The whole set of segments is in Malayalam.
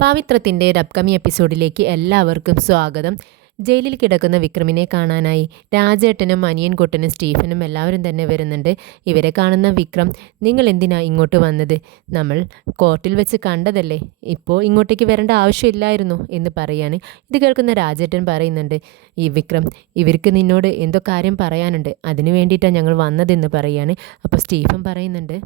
പാവിത്രത്തിൻ്റെ ഒരു അപ്കമിങ് എപ്പിസോഡിലേക്ക് എല്ലാവർക്കും സ്വാഗതം. ജയിലിൽ കിടക്കുന്ന വിക്രമിനെ കാണാനായി രാജേട്ടനും അനിയൻകുട്ടനും സ്റ്റീഫനും എല്ലാവരും തന്നെ വരുന്നുണ്ട്. ഇവരെ കാണുന്ന വിക്രം, നിങ്ങൾ എന്തിനാ ഇങ്ങോട്ട് വന്നത്? നമ്മൾ കോർട്ടിൽ വെച്ച് കണ്ടതല്ലേ, ഇപ്പോൾ ഇങ്ങോട്ടേക്ക് വരേണ്ട ആവശ്യമില്ലായിരുന്നു എന്ന് പറയാണ്. ഇത് കേൾക്കുന്ന രാജേട്ടൻ പറയുന്നുണ്ട്, ഈ വിക്രം, ഇവർക്ക് നിന്നോട് എന്തോ കാര്യം പറയാനുണ്ട്, അതിനു വേണ്ടിയിട്ടാണ് ഞങ്ങൾ വന്നതെന്ന് പറയാണ്. അപ്പോൾ സ്റ്റീഫൻ പറയുന്നുണ്ട്,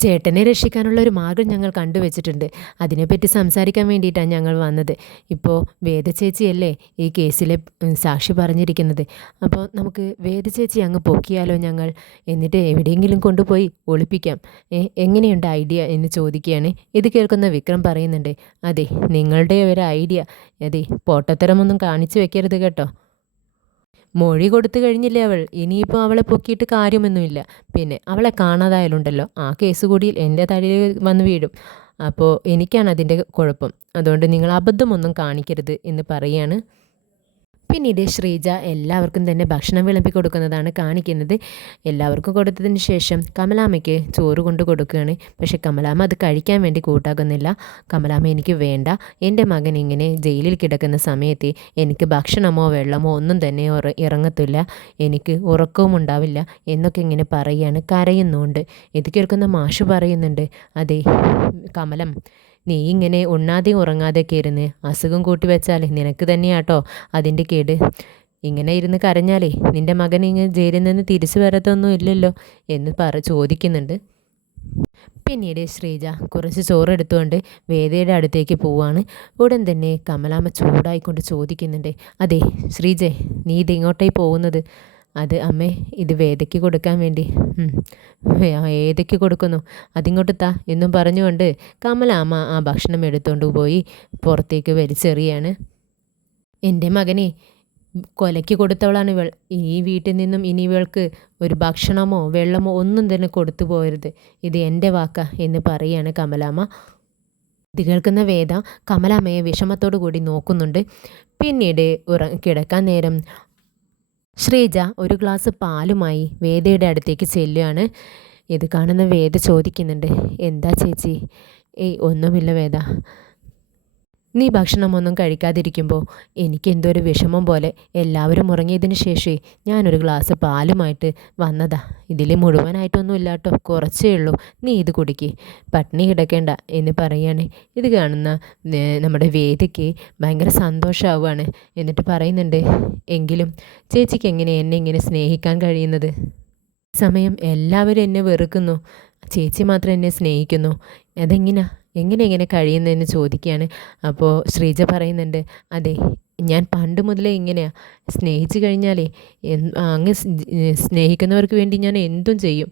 ചേട്ടനെ രക്ഷിക്കാനുള്ള ഒരു മാർഗം ഞങ്ങൾ കണ്ടുവച്ചിട്ടുണ്ട്, അതിനെപ്പറ്റി സംസാരിക്കാൻ വേണ്ടിയിട്ടാണ് ഞങ്ങൾ വന്നത്. ഇപ്പോൾ വേദചേച്ചിയല്ലേ ഈ കേസിലെ സാക്ഷി പറഞ്ഞിരിക്കുന്നത്, അപ്പോൾ നമുക്ക് വേദചേച്ചി അങ്ങ് പൊക്കിയാലോ ഞങ്ങൾ, എന്നിട്ട് എവിടെയെങ്കിലും കൊണ്ടുപോയി ഒളിപ്പിക്കാം. എങ്ങനെയുണ്ട് ഐഡിയ എന്ന് ചോദിക്കുകയാണ്. ഇത് കേൾക്കുന്ന വിക്രം പറയുന്നുണ്ട്, അതെ, നിങ്ങളുടെ ഒരു ഐഡിയ, അതെ, പൊട്ടത്തരമൊന്നും കാണിച്ചു വെക്കരുത് കേട്ടോ. മൊഴി കൊടുത്തു കഴിഞ്ഞില്ലേ അവൾ, ഇനിയിപ്പോൾ അവളെ പൊക്കിയിട്ട് കാര്യമൊന്നുമില്ല. പിന്നെ അവളെ കാണാതായാലുണ്ടല്ലോ, ആ കേസ് കൂടിയിൽ എൻ്റെ തലയിൽ വന്ന് വീഴും. അപ്പോൾ എനിക്കാണ് അതിൻ്റെ കുഴപ്പം. അതുകൊണ്ട് നിങ്ങൾ അബദ്ധമൊന്നും കാണിക്കരുത് എന്ന് പറയാണ്. പിന്നീട് ശ്രീജ എല്ലാവർക്കും തന്നെ ഭക്ഷണം വിളമ്പി കൊടുക്കുന്നതാണ് കാണിക്കുന്നത്. എല്ലാവർക്കും കൊടുത്തതിന് ശേഷം കമലാമ്മയ്ക്ക് ചോറ് കൊണ്ട് കൊടുക്കുകയാണ്. പക്ഷേ കമലാമ്മ അത് കഴിക്കാൻ വേണ്ടി കൂട്ടാക്കുന്നില്ല. കമലാമ്മ, എനിക്ക് വേണ്ട, എൻ്റെ മകൻ ഇങ്ങനെ ജയിലിൽ കിടക്കുന്ന സമയത്ത് എനിക്ക് ഭക്ഷണമോ വെള്ളമോ ഒന്നും തന്നെ ഇറങ്ങത്തില്ല, എനിക്ക് ഉറക്കവും ഉണ്ടാവില്ല എന്നൊക്കെ ഇങ്ങനെ പറയുകയാണ്, കരയുന്നുണ്ട്. ഇത് കേൾക്കുന്ന മാഷ് പറയുന്നുണ്ട്, അതെ കമലം, നീ ഇങ്ങനെ ഉണ്ണാതെയും ഉറങ്ങാതെയൊക്കെ ഇരുന്ന് അസുഖം കൂട്ടി വെച്ചാൽ നിനക്ക് തന്നെയാട്ടോ അതിൻ്റെ കേട്. ഇങ്ങനെ ഇരുന്ന് കരഞ്ഞാലേ നിൻ്റെ മകൻ ഇങ്ങനെ ജയിലിൽ നിന്ന് തിരിച്ചു വരത്തൊന്നും ഇല്ലല്ലോ എന്ന് ചോദിക്കുന്നുണ്ട്. പിന്നീട് ശ്രീജ കുറച്ച് ചോറെടുത്തുകൊണ്ട് വേദയുടെ അടുത്തേക്ക് പോവാണ്. ഉടൻ തന്നെ കമലാമ്മ ചൂടായിക്കൊണ്ട് ചോദിക്കുന്നുണ്ട്, അതെ ശ്രീജെ, നീ ഇതിങ്ങോട്ടായി പോകുന്നത്? അത് അമ്മേ, ഇത് വേദയ്ക്ക് കൊടുക്കാൻ വേണ്ടി. ഏതൊക്കെ കൊടുക്കുന്നു, അതിങ്ങോട്ട് താ എന്നും പറഞ്ഞുകൊണ്ട് കമലാമ്മ ആ ഭക്ഷണം എടുത്തുകൊണ്ട് പോയി പുറത്തേക്ക് വലിച്ചെറിയാണ്. എൻ്റെ മകനെ കൊലയ്ക്ക് കൊടുത്തവളാണ് ഇവൾ. ഈ വീട്ടിൽ നിന്നും ഇനി ഇവൾക്ക് ഒരു ഭക്ഷണമോ വെള്ളമോ ഒന്നും തന്നെ കൊടുത്തു പോകരുത്, ഇത് എൻ്റെ വാക്ക എന്ന് പറയാണ് കമലാമ്മ. ഇത് കേൾക്കുന്ന വേദ കമലാമ്മയെ വിഷമത്തോടു കൂടി നോക്കുന്നുണ്ട്. പിന്നീട് കിടക്കാൻ നേരം ശ്രീജ ഒരു ഗ്ലാസ് പാലുമായി വേദയുടെ അടുത്തേക്ക് ചെല്ലുകയാണ്. ഇത് കാണുന്ന വേദ ചോദിക്കുന്നുണ്ട്, എന്താ ചേച്ചി? ഒന്നുമില്ല വേദ, നീ ഭക്ഷണമൊന്നും കഴിക്കാതിരിക്കുമ്പോൾ എനിക്ക് എന്തോ ഒരു വിഷമം പോലെ. എല്ലാവരും ഉറങ്ങിയതിന് ശേഷമേ ഞാനൊരു ഗ്ലാസ് പാലുമായിട്ട് വന്നതാ. ഇതിൽ മുഴുവനായിട്ടൊന്നും ഇല്ല കേട്ടോ, കുറച്ചേ ഉള്ളൂ, നീ ഇത് കുടിക്ക്, പട്ടിണി കിടക്കേണ്ട എന്ന് പറയാണ്. ഇത് കാണുന്ന നമ്മുടെ വേദിക്ക് ഭയങ്കര സന്തോഷമാവുകയാണ്. എന്നിട്ട് പറയുന്നുണ്ട്, എങ്കിലും ചേച്ചിക്ക് എങ്ങനെ എന്നെ ഇങ്ങനെ സ്നേഹിക്കാൻ കഴിയുന്നത്? സമയം എല്ലാവരും എന്നെ വെറുക്കുന്നു, ചേച്ചി മാത്രം എന്നെ സ്നേഹിക്കുന്നു, എങ്ങനെ കഴിയുന്നതെന്ന് ചോദിക്കുകയാണ്. അപ്പോൾ ശ്രീജ പറയുന്നുണ്ട്, അതെ, ഞാൻ പണ്ട് മുതലേ ഇങ്ങനെയാണ്, സ്നേഹിച്ചു കഴിഞ്ഞാലേ അങ്ങ് സ്നേഹിക്കുന്നവർക്ക് വേണ്ടി ഞാൻ എന്തും ചെയ്യും,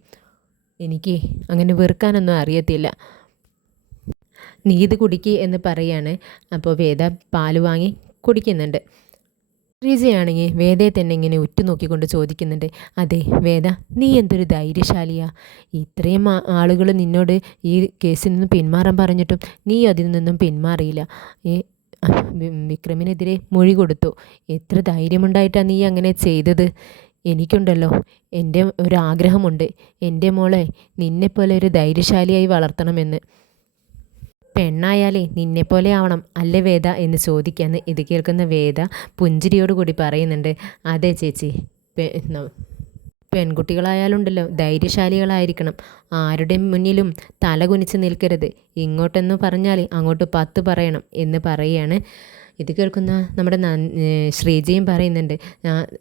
എനിക്ക് അങ്ങനെ വെറുക്കാനൊന്നും അറിയത്തില്ല, നീ ഇത് കുടിക്കുക എന്ന് പറയാണ്. അപ്പോൾ വേദ പാല് വാങ്ങി കുടിക്കുന്നുണ്ട്. ശ്രീജയാണെങ്കിൽ വേദയെ തന്നെ ഇങ്ങനെ ഉറ്റുനോക്കിക്കൊണ്ട് ചോദിക്കുന്നുണ്ട്, അതെ വേദ, നീ എന്തൊരു ധൈര്യശാലിയാ, ഇത്രയും ആളുകൾ നിന്നോട് ഈ കേസിൽ നിന്നും പിന്മാറാൻ പറഞ്ഞിട്ടും നീ അതിൽ നിന്നും പിന്മാറിയില്ല. വിക്രമിനെതിരെ മൊഴി കൊടുത്തു, എത്ര ധൈര്യമുണ്ടായിട്ടാണ് നീ അങ്ങനെ ചെയ്തത്? എനിക്കുണ്ടല്ലോ, എൻ്റെ ഒരു ആഗ്രഹമുണ്ട്, എൻ്റെ മോളെ നിന്നെപ്പോലെ ഒരു ധൈര്യശാലിയായി വളർത്തണമെന്ന്. പെണ്ണായാലേ നിന്നെപ്പോലെ ആവണം അല്ലേ വേദ എന്ന് ചോദിക്കാന്ന്. ഇത് കേൾക്കുന്ന വേദ പുഞ്ചിരിയോടുകൂടി പറയുന്നുണ്ട്, അതെ ചേച്ചി, പെൺകുട്ടികളായാലുണ്ടല്ലോ ധൈര്യശാലികളായിരിക്കണം, ആരുടെ മുന്നിലും തല കുനിച്ച് നിൽക്കരുത്, ഇങ്ങോട്ടെന്ന് പറഞ്ഞാൽ അങ്ങോട്ട് 10 പറയണം എന്ന് പറയുകയാണ്. ഇത് കേൾക്കുന്ന നമ്മുടെ ശ്രീജയും പറയുന്നുണ്ട്,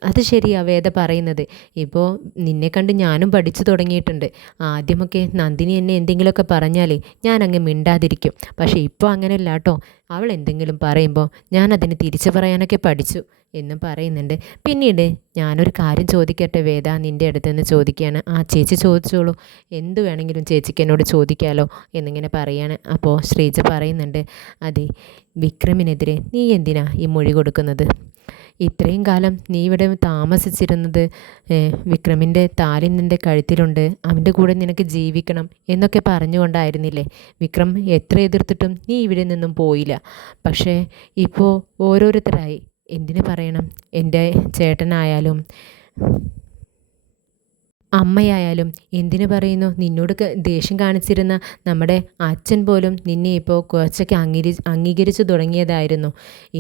അത് ശരിയാ വേദ പറയുന്നത്, ഇപ്പോൾ നിന്നെ കണ്ട് ഞാനും പഠിച്ചു തുടങ്ങിയിട്ടുണ്ട്. ആദ്യമൊക്കെ നന്ദിനി എന്നെ എന്തെങ്കിലുമൊക്കെ പറഞ്ഞാൽ ഞാൻ അങ്ങ് മിണ്ടാതിരിക്കും, പക്ഷേ ഇപ്പോൾ അങ്ങനെയല്ല കേട്ടോ, അവൾ എന്തെങ്കിലും പറയുമ്പോൾ ഞാൻ അതിന് തിരിച്ചു പറയാനൊക്കെ പഠിച്ചു എന്നും പറയുന്നുണ്ട്. പിന്നീട് ഞാനൊരു കാര്യം ചോദിക്കട്ടെ വേദ നിൻ്റെ അടുത്തുനിന്ന് ചോദിക്കുകയാണ്. ആ ചേച്ചി ചോദിച്ചോളൂ, എന്ത് വേണമെങ്കിലും ചേച്ചിക്ക് എന്നോട് ചോദിക്കാമല്ലോ എന്നിങ്ങനെ പറയാണ്. അപ്പോൾ ശ്രീജ പറയുന്നുണ്ട്, അതെ, വിക്രമിനെതിരെ നീ എന്തിനാ ഈ മൊഴി കൊടുക്കുന്നത്? ഇത്രയും കാലം നീ ഇവിടെ താമസിച്ചിരുന്നത് വിക്രമിൻ്റെ താലി നിൻ്റെ കഴുത്തിലുണ്ട്, അവൻ്റെ കൂടെ നിനക്ക് ജീവിക്കണം എന്നൊക്കെ പറഞ്ഞുകൊണ്ടായിരുന്നില്ലേ? വിക്രം എത്ര എതിർത്തിട്ടും നീ ഇവിടെ നിന്നും പോയില്ല. പക്ഷേ ഇപ്പോൾ ഓരോരുത്തരായി, എന്തിനു പറയണം, എൻ്റെ ചേട്ടനായാലും അമ്മയായാലും എന്തിനു പറയുന്നു, നിന്നോട് ദേഷ്യം കാണിച്ചിരുന്ന നമ്മുടെ അച്ഛൻ പോലും നിന്നെ ഇപ്പോൾ കുറച്ചൊക്കെ അംഗീകരിച്ചു തുടങ്ങിയതായിരുന്നു.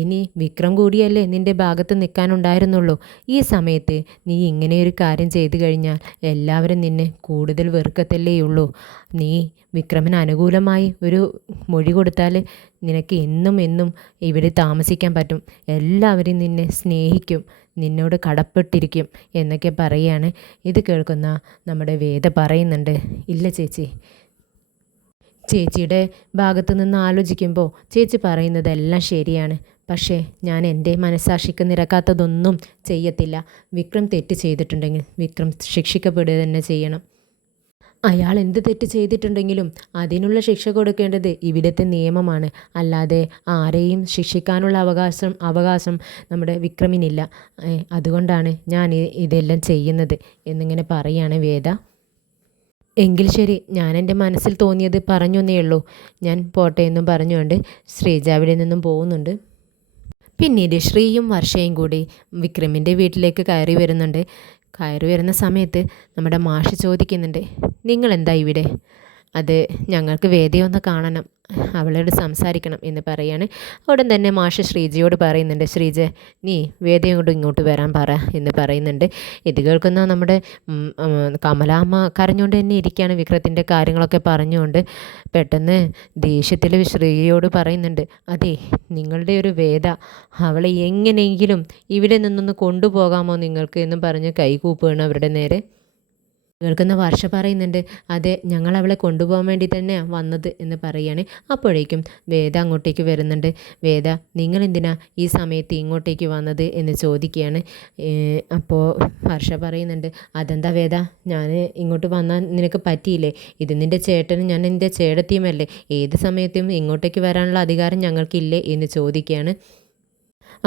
ഇനി വിക്രം കൂടിയല്ലേ നിൻ്റെ ഭാഗത്ത് നിൽക്കാനുണ്ടായിരുന്നുള്ളൂ. ഈ സമയത്ത് നീ ഇങ്ങനെയൊരു കാര്യം ചെയ്തു കഴിഞ്ഞാൽ എല്ലാവരും നിന്നെ കൂടുതൽ വെറുക്കത്തല്ലേയുള്ളൂ. നീ വിക്രമിന് അനുകൂലമായി ഒരു മൊഴി കൊടുത്താൽ നിനക്ക് എന്നും എന്നും ഇവിടെ താമസിക്കാൻ പറ്റും. എല്ലാവരും നിന്നെ സ്നേഹിക്കും, നിന്നോട് കടപ്പെട്ടിരിക്കും എന്നൊക്കെ പറയുകയാണ്. ഇത് കേൾക്കുന്ന നമ്മുടെ വേദ പറയുന്നുണ്ട്, ഇല്ല ചേച്ചി, ചേച്ചിയുടെ ഭാഗത്തു നിന്ന് ആലോചിക്കുമ്പോൾ ചേച്ചി പറയുന്നതെല്ലാം ശരിയാണ്. പക്ഷേ ഞാൻ എൻ്റെ മനസ്സാക്ഷിക്ക് നിരക്കാത്തതൊന്നും ചെയ്യത്തില്ല. വിക്രം തെറ്റ് ചെയ്തിട്ടുണ്ടെങ്കിൽ വിക്രം ശിക്ഷിക്കപ്പെടുക തന്നെ ചെയ്യണം. അയാൾ എന്ത് തെറ്റ് ചെയ്തിട്ടുണ്ടെങ്കിലും അതിനുള്ള ശിക്ഷ കൊടുക്കേണ്ടത് ഇവിടുത്തെ നിയമമാണ്. അല്ലാതെ ആരെയും ശിക്ഷിക്കാനുള്ള അവകാശം നമ്മുടെ വിക്രമിനില്ല. അതുകൊണ്ടാണ് ഞാൻ ഇതെല്ലാം ചെയ്യുന്നത് എന്നിങ്ങനെ പറയാണ് വേദ. എങ്കിൽ ശരി, ഞാൻ എൻ്റെ മനസ്സിൽ തോന്നിയത് പറഞ്ഞു എന്നേ ഉള്ളൂ. ഞാൻ പോട്ടെ എന്നും പറഞ്ഞുകൊണ്ട് ശ്രീജ അവിടെ നിന്നും പോകുന്നുണ്ട്. പിന്നീട് ശ്രീയും വർഷയും കൂടി വിക്രമിൻ്റെ വീട്ടിലേക്ക് കയറി വരുന്ന സമയത്ത് നമ്മുടെ മാഷ് ചോദിക്കുന്നുണ്ട്, നിങ്ങളെന്താ ഇവിടെ? അത് ഞങ്ങൾക്ക് വേദിയൊന്ന് കാണണം, അവളോട് സംസാരിക്കണം എന്ന് പറയാണ്. ഉടൻ തന്നെ മാഷ് ശ്രീജയോട് പറയുന്നുണ്ട്, ശ്രീജ നീ വേദിയും കൊണ്ട് ഇങ്ങോട്ട് വരാൻ പറ എന്ന് പറയുന്നുണ്ട്. ഇത് കേൾക്കുന്ന നമ്മുടെ കമലാമ്മ കരഞ്ഞുകൊണ്ട് തന്നെ ഇരിക്കുകയാണ്, വിക്രത്തിൻ്റെ കാര്യങ്ങളൊക്കെ പറഞ്ഞുകൊണ്ട്. പെട്ടെന്ന് ദേഷ്യത്തിൽ ശ്രീയോട് പറയുന്നുണ്ട്, അതെ നിങ്ങളുടെ ഒരു വേദ, അവളെ എങ്ങനെയെങ്കിലും ഇവിടെ നിന്നൊന്ന് കൊണ്ടുപോകാമോ നിങ്ങൾക്ക് എന്നും പറഞ്ഞ് കൈകൂപ്പുകയാണ് അവരുടെ നേരെ. കേൾക്കുന്ന വർഷ പറയുന്നുണ്ട്, അതെ ഞങ്ങൾ അവളെ കൊണ്ടുപോകാൻ വേണ്ടി തന്നെയാണ് വന്നത് എന്ന് പറയുകയാണ്. അപ്പോഴേക്കും വേദ അങ്ങോട്ടേക്ക് വരുന്നുണ്ട്. വേദ, നിങ്ങളെന്തിനാ ഈ സമയത്ത് ഇങ്ങോട്ടേക്ക് വന്നത് എന്ന് ചോദിക്കുകയാണ്. അപ്പോൾ വർഷ പറയുന്നുണ്ട്, അതെന്താ വേദ, ഞാൻ ഇങ്ങോട്ട് വന്നാൽ നിനക്ക് പറ്റിയില്ലേ? ഇത് നിൻ്റെ ചേട്ടനും ഞാൻ എൻ്റെ ചേട്ടത്തിയുമല്ലേ, ഏത് സമയത്തും ഇങ്ങോട്ടേക്ക് വരാനുള്ള അധികാരം ഞങ്ങൾക്കില്ലേ എന്ന് ചോദിക്കുകയാണ്.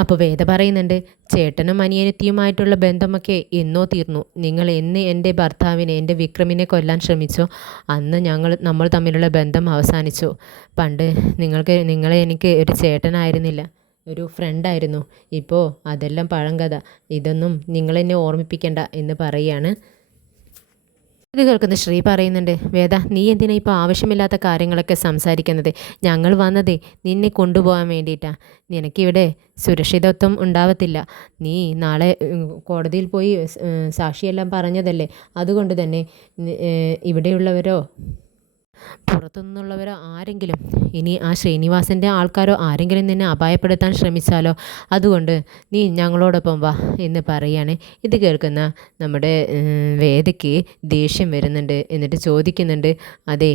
അപ്പോൾ വേദ പറയുന്നുണ്ട്, ചേട്ടനും അനിയത്തിയുമായിട്ടുള്ള ബന്ധമൊക്കെ എന്നോ തീർന്നു. നിങ്ങൾ എന്ന് എൻ്റെ ഭർത്താവിനെ, എൻ്റെ വിക്രമിനെ കൊല്ലാൻ ശ്രമിച്ചോ അന്ന് നമ്മൾ തമ്മിലുള്ള ബന്ധം അവസാനിച്ചു. പണ്ട് നിങ്ങളെ എനിക്ക് ഒരു ചേട്ടനായിരുന്നില്ല, ഒരു ഫ്രണ്ടായിരുന്നു. ഇപ്പോൾ അതെല്ലാം പഴങ്കഥ. ഇതൊന്നും നിങ്ങളെന്നെ ഓർമ്മിപ്പിക്കണ്ട എന്ന് പറയുകയാണ്. ഇത് കേൾക്കുന്ന ശ്രീ പറയുന്നുണ്ട്, വേദ നീ എന്തിനാ ഇപ്പോൾ ആവശ്യമില്ലാത്ത കാര്യങ്ങളൊക്കെ സംസാരിക്കുന്നത്? ഞങ്ങൾ വന്നതേ നിന്നെ കൊണ്ടുപോകാൻ വേണ്ടിയിട്ടാണ്. നിനക്കിവിടെ സുരക്ഷിതത്വം ഉണ്ടാവത്തില്ല. നീ നാളെ കോടതിയിൽ പോയി സാക്ഷിയെല്ലാം പറഞ്ഞതല്ലേ, അതുകൊണ്ട് തന്നെ ഇവിടെയുള്ളവരോ പുറത്തു നിന്നുള്ളവരോ ആരെങ്കിലും, ഇനി ആ ശ്രീനിവാസൻ്റെ ആൾക്കാരോ ആരെങ്കിലും നിന്നെ അപായപ്പെടുത്താൻ ശ്രമിച്ചാലോ, അതുകൊണ്ട് നീ ഞങ്ങളോടൊപ്പം വാ എന്ന് പറയാണ്. ഇത് കേൾക്കുന്ന നമ്മുടെ വേദയ്ക്ക് ദേഷ്യം വരുന്നുണ്ട്. എന്നിട്ട് ചോദിക്കുന്നുണ്ട്, അതെ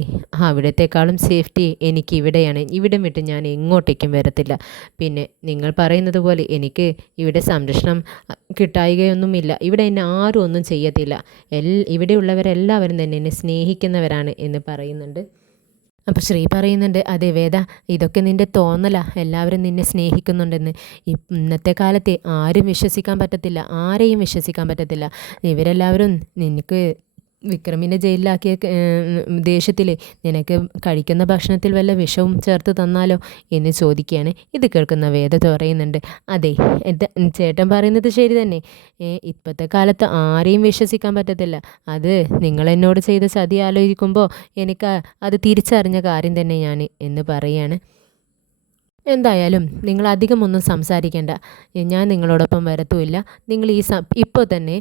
അവിടത്തേക്കാളും സേഫ്റ്റി എനിക്ക് ഇവിടെയാണ്, ഇവിടം വിട്ട് ഞാൻ എങ്ങോട്ടേക്കും വരത്തില്ല. പിന്നെ നിങ്ങൾ പറയുന്നത് പോലെ എനിക്ക് ഇവിടെ സംരക്ഷണം കിട്ടായികയൊന്നുമില്ല. ഇവിടെ എന്നെ ആരും ഒന്നും ചെയ്യത്തില്ല. ഇവിടെയുള്ളവരെല്ലാവരും തന്നെ എന്നെ സ്നേഹിക്കുന്നവരാണ് എന്ന് പറയുന്നുണ്ട്. അപ്പോൾ ശ്രീ പറയുന്നുണ്ട്, അതെ വേദ, ഇതൊക്കെ നിൻ്റെ തോന്നലാ, എല്ലാവരും നിന്നെ സ്നേഹിക്കുന്നുണ്ടെന്ന്. ഇന്നത്തെ കാലത്തെ ആരും വിശ്വസിക്കാൻ പറ്റത്തില്ല, ആരെയും വിശ്വസിക്കാൻ പറ്റത്തില്ല. ഇവരെല്ലാവരും നിനക്ക് വിക്രമിനെ ജയിലിലാക്കിയ ദേഷ്യത്തിൽ നിനക്ക് കഴിക്കുന്ന ഭക്ഷണത്തിൽ വല്ല വിഷവും ചേർത്ത് തന്നാലോ എന്ന് ചോദിക്കുകയാണ്. ഇത് കേൾക്കുന്ന വേദ പറയുന്നുണ്ട്, അതെ ചേട്ടൻ പറയുന്നത് ശരി തന്നെ, ഇപ്പോഴത്തെ കാലത്ത് ആരെയും വിശ്വസിക്കാൻ പറ്റത്തില്ല. അത് നിങ്ങളെന്നോട് ചെയ്ത ചതി ആലോചിക്കുമ്പോൾ എനിക്ക് അത് തിരിച്ചറിഞ്ഞ കാര്യം തന്നെ ഞാൻ എന്ന് പറയുകയാണ്. എന്തായാലും നിങ്ങൾ അധികമൊന്നും സംസാരിക്കേണ്ട, ഞാൻ നിങ്ങളോടൊപ്പം വരത്തുമില്ല. നിങ്ങൾ ഇപ്പോൾ തന്നെ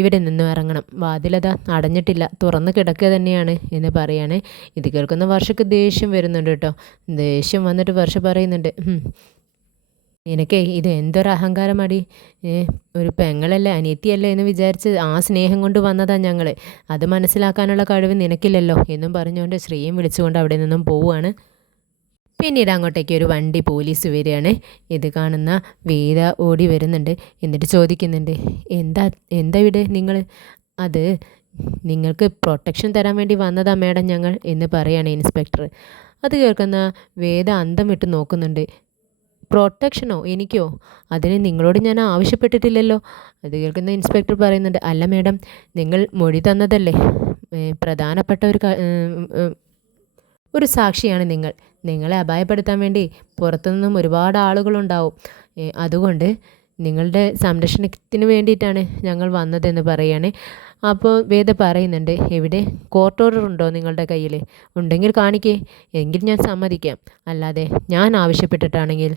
ഇവിടെ നിന്നും ഇറങ്ങണം. വാതിലതാ അടഞ്ഞിട്ടില്ല, തുറന്ന് കിടക്കുക തന്നെയാണ് എന്ന് പറയാണ്. ഇത് കേൾക്കുന്ന വർഷക്ക് ദേഷ്യം വരുന്നുണ്ട് കേട്ടോ. ദേഷ്യം വന്നിട്ട് വർഷ പറയുന്നുണ്ട്, നിനക്കേ ഇത് എന്തൊരു അഹങ്കാരമടി, ഒരു പെങ്ങളല്ലേ അനിയത്തിയല്ലേ എന്ന് വിചാരിച്ച് ആ സ്നേഹം കൊണ്ട് വന്നതാ ഞങ്ങൾ, അത് മനസ്സിലാക്കാനുള്ള കഴിവ് നിനക്കില്ലല്ലോ എന്നും പറഞ്ഞുകൊണ്ട് ശ്രീയും വിളിച്ചുകൊണ്ട് അവിടെ നിന്നും പോവുകയാണ്. പിന്നീട് അങ്ങോട്ടേക്ക് ഒരു വണ്ടി പോലീസ് വരികയാണ്. ഇത് കാണുന്ന വേദ ഓടി വരുന്നുണ്ട്. എന്നിട്ട് ചോദിക്കുന്നുണ്ട്, എന്താ ഇവിടെ നിങ്ങൾ? അത് നിങ്ങൾക്ക് പ്രൊട്ടക്ഷൻ തരാൻ വേണ്ടി വന്നതാ മേഡം ഞങ്ങൾ എന്ന് പറയാണ് ഇൻസ്പെക്ടർ. അത് കേൾക്കുന്ന വേദ അന്തം വിട്ട് നോക്കുന്നുണ്ട്. പ്രൊട്ടക്ഷനോ? എനിക്കോ? അതിന് നിങ്ങളോട് ഞാൻ ആവശ്യപ്പെട്ടിട്ടില്ലല്ലോ. അത് കേൾക്കുന്ന ഇൻസ്പെക്ടർ പറയുന്നുണ്ട്, അല്ല മേഡം, നിങ്ങൾ മൊഴി തന്നതല്ലേ, പ്രധാനപ്പെട്ട ഒരു സാക്ഷിയാണ് നിങ്ങളെ അപായപ്പെടുത്താൻ വേണ്ടി പുറത്തുനിന്നും ഒരുപാട് ആളുകളുണ്ടാവും. അതുകൊണ്ട് നിങ്ങളുടെ സംരക്ഷണത്തിന് വേണ്ടിയിട്ടാണ് ഞങ്ങൾ വന്നതെന്ന് പറയാണ്. അപ്പോൾ വേദ പറയുന്നുണ്ട്, എവിടെ കോർട്ട് ഓർഡർ ഉണ്ടോ നിങ്ങളുടെ കയ്യിൽ? ഉണ്ടെങ്കിൽ കാണിക്കേ, എങ്കിൽ ഞാൻ സമ്മതിക്കാം. അല്ലാതെ ഞാൻ ആവശ്യപ്പെട്ടിട്ടാണെങ്കിൽ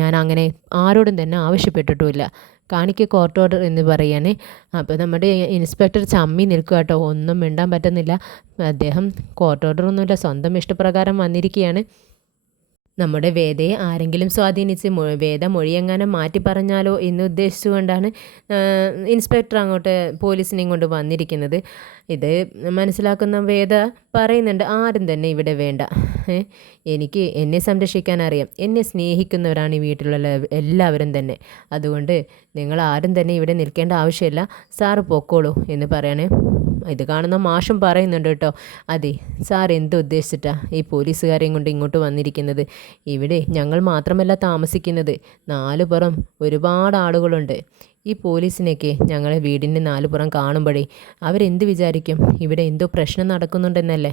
ഞാൻ അങ്ങനെ ആരോടും തന്നെ ആവശ്യപ്പെട്ടിട്ടുമില്ല. കാണിക്ക് കോർട്ട് ഓർഡർ എന്ന് പറയാണ്. അപ്പോൾ നമ്മുടെ ഇൻസ്പെക്ടർ ചമ്മി നിൽക്കുക കേട്ടോ, ഒന്നും മിണ്ടാൻ പറ്റുന്നില്ല. അദ്ദേഹം കോർട്ട് ഓർഡർ ഒന്നുമില്ല, സ്വന്തം ഇഷ്ടപ്രകാരം വന്നിരിക്കുകയാണ്. നമ്മുടെ വേദയെ ആരെങ്കിലും സ്വാധീനിച്ച് വേദ മൊഴിയെങ്ങാനും മാറ്റി പറഞ്ഞാലോ എന്ന് ഉദ്ദേശിച്ചുകൊണ്ടാണ് ഇൻസ്പെക്ടർ അങ്ങോട്ട് പോലീസിനെയും കൊണ്ട് വന്നിരിക്കുന്നത്. ഇത് മനസ്സിലാക്കുന്ന വേദ പറയുന്നുണ്ട്, ആരും തന്നെ ഇവിടെ വേണ്ട. എനിക്ക് എന്നെ സംരക്ഷിക്കാൻ അറിയാം, എന്നെ സ്നേഹിക്കുന്നവരാണ് ഈ വീട്ടിലുള്ള എല്ലാവരും തന്നെ. അതുകൊണ്ട് നിങ്ങൾ ആരും തന്നെ ഇവിടെ നിൽക്കേണ്ട ആവശ്യമില്ല, സാറ് പൊക്കോളൂ എന്ന് പറയണേ. ഇത് കാണുന്ന മാഷും പറയുന്നുണ്ട് കേട്ടോ, അതെ സാർ എന്തുദ്ദേശിച്ചിട്ടാണ് ഈ പോലീസുകാരെയും കൊണ്ട് ഇങ്ങോട്ട് വന്നിരിക്കുന്നത്? ഇവിടെ ഞങ്ങൾ മാത്രമല്ല താമസിക്കുന്നത്, 4 പുറം ഒരുപാട് ആളുകളുണ്ട്. ഈ പോലീസിനൊക്കെ ഞങ്ങളെ വീടിൻ്റെ 4 പുറം കാണുമ്പോഴേ അവരെന്ത് വിചാരിക്കും? ഇവിടെ എന്തോ പ്രശ്നം നടക്കുന്നുണ്ടെന്നല്ലേ.